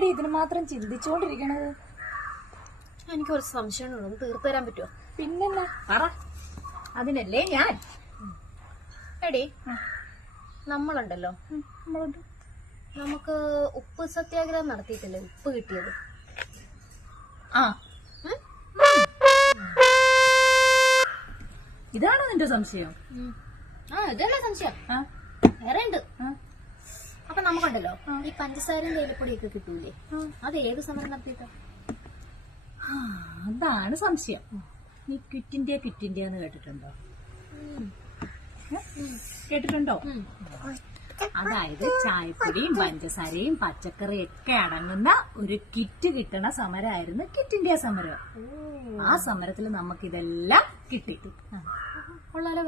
എന്തിനാടി ഇതിന് മാത്രം ചിന്തിച്ചോണ്ടിരിക്കണത്? എനിക്കൊരു സംശയം ഒന്ന് തീർത്തു തരാൻ പറ്റുമോ? പിന്നെന്നാ പറ. അതിനല്ലേ ഞാൻ. എടി, നമ്മളുണ്ടല്ലോ, നമുക്ക് ഉപ്പ് സത്യാഗ്രഹം നടത്തിയിട്ടല്ലേ ഉപ്പ് കിട്ടിയത്? ഇതാണോ നിന്റെ സംശയം? ഇതല്ലേ സംശയം? വേറെ ഉണ്ട്. അപ്പൊ നമുക്കുണ്ടല്ലോ ഈ പഞ്ചസാരയും തേയിലപ്പൊടിയൊക്കെ കിട്ടൂലേ, അത് ഏത് സമരം നടത്തിയിട്ടാ? അതാണ് സംശയം. നീ ക്വിറ്റ് ഇന്ത്യ എന്ന് കേട്ടിട്ടുണ്ടോ? കേട്ടിട്ടുണ്ടോ? അതായത് ചായപ്പൊടിയും പഞ്ചസാരയും പച്ചക്കറിയും ഒക്കെ അടങ്ങുന്ന ഒരു കിറ്റ് കിട്ടണ സമരമായിരുന്നു ക്വിറ്റ് ഇന്ത്യ സമരം. ആ സമരത്തിൽ നമുക്കിതെല്ലാം കിട്ടി. കൊള്ളാലോ.